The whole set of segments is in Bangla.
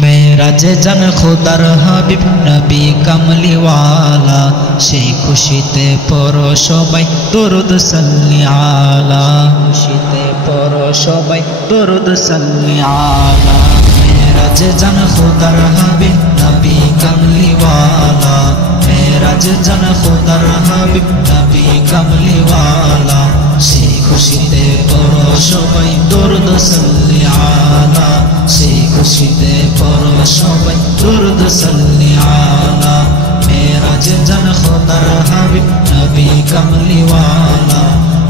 মেরাজে জান খোদার হাবিব নবী কামলিওয়ালা, সেই খুশিতে পড়ো সবাই দরুদ সাল্লি আলা, খুশিতে পড়ো সবাই দরুদ সাল্লি আলা। মেরাজে জান খোদার হাবিব নবী কামলিওয়ালা, মেরাজে জান খোদার হাবিব নবী কামলিওয়ালা, সেই খুশিতে পড়ো সবাই দরুদ সাল্লি আলা, সেই খুশিতে পড়ো সবাই দরুদ সাল্লি আলা। মেরাজে জান খোদার হাবিব নবী কামলিওয়ালা,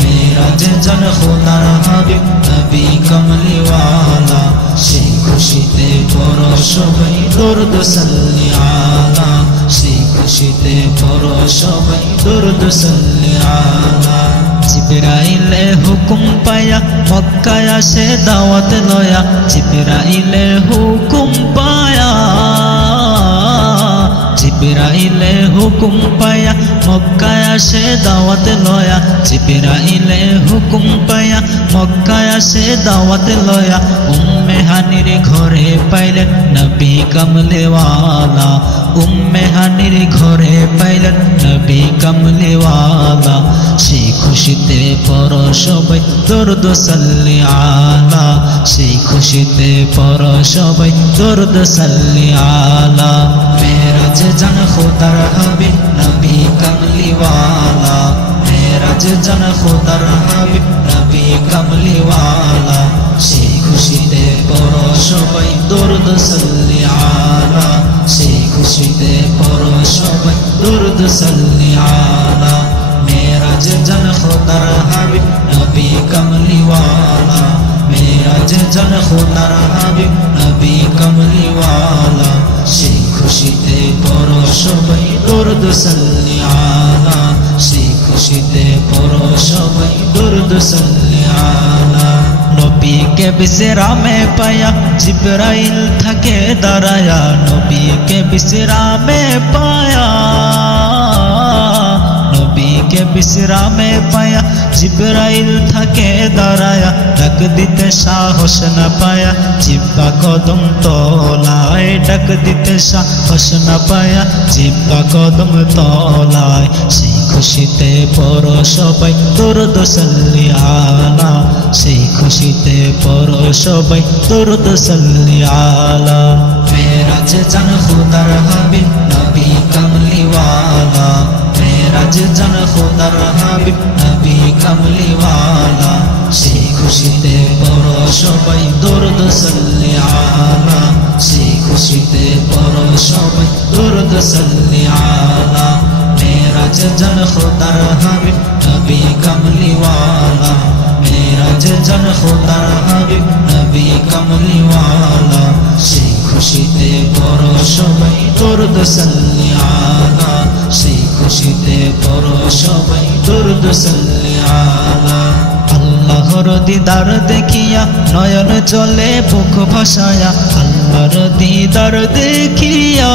মেরাজে জান খোদার হাবিব নবী কামলিওয়ালা, সেই খুশিতে পড়ো সবাই দরুদ সাল্লি আলা, সেই খুশিতে পড়ো সবাই দরুদ সাল্লি আলা। জিবরাইলে হুকুম পায়া মক্কায় আসে দাওয়াত লয়া, জিবরাইলে হুকুম পায়া, জিবরাইলে হুকুম পায়া মক্কায় আসে দাওয়াত লয়া, জিবরাইলে হুকুম পায়া মক্কায় আসে দাওয়াত লয়া। উম্মে হানির ঘরে পাইলেন নবী কামলিওয়ালা, উম্মে হানির ঘরে পাইলেন নবী কামলিওয়ালা, সেই খুশিতে পড়ো সবাই দরুদ সাল্লি আলা, সেই খুশিতে পড়ো সবাই দরুদ সাল্লি আলা। মেরাজে জান খোদার হাবিব নবী কামলিওয়ালা, মেরাজে জান খোদার হাবিব নবী কামলিওয়ালা, সেই খুশিতে পড়ো সবাই দরুদ সাল্লি আলা, সেই খুশিতে পড়ো সবাই দরুদ সাল্লি আলা। মেরাজে জান খোদার হাবিব নবী কামলিওয়ালা, মেরাজে জান খোদার হাবিব নবী কামলিওয়ালা, সেই খুশিতে পড়ো সবাই দরুদ সাল্লি আলা, সেই খুশিতে পড়ো সবাই দরুদ সাল্লি আলা। নবীকে বিশ্রামে পায়া জিবরাইল থাকে দাঁড়ায়া, নবীকে বিশ্রামে পায়া, নবীকে বিশ্রামে পায়া জিবরাইল থাকে দাঁড়ায়া, ডাক দিতে সাহস না পায়া জিব্বা কদম তলায়, ডাক দিতে সাহস না পায়া জিব্বা কদম তলায়, সেই খুশিতে পড়ো সবাই দরুদ সাল্লি আলা, সেই খুশিতে পড়ো সবাই দরুদ সাল্লি আলা। মেরাজে জান খোদার হাবিব নবী কামলিওয়ালা, মেরাজে জান খোদার হাবিব নবী কামলিওয়ালা, সেই খুশিতে পড়ো সবাই দরুদ সাল্লি আলা, সেই খুশিতে পড়ো সবাই দরুদ সাল্লি আলা। মেরাজে জান খোদার হাবিব নবী কামলিওয়ালা, মেরাজে জান খোদার হাবিব নবী কামলিওয়ালা, সেই খুশিতে পড়ো সবাই দরুদ সাল্লি আলা, সেই খুশিতে পড়ো সবাই দরুদ সাল্লি আলা। আল্লাহর দিদার দেখিয়া নয়ন জলে বুক ভাসায়া, আল্লাহর দিদার দেখিয়া,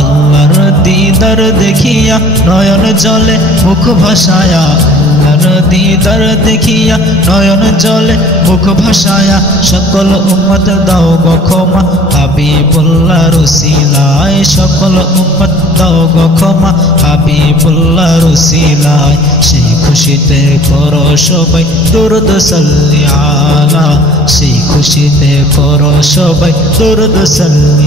আল্লাহর দিদার দেখিয়া নয়ন জলে মুখ ভাসায়া, আল্লাহর দিদার দেখিয়া নয়ন জলে মুখ ভাসায়া, সকল উম্মত দাও গো ক্ষমা হাবিবুল্লাহর উসিলায়, সকল উম্মত দাও গো ক্ষমা হাবিবুল্লাহর উসিলায়, সেই খুশিতে পড়ো সবাই দরুদ সাল্লি আলা, সেই খুশিতে পড়ো সবাই দরুদ সাল্লি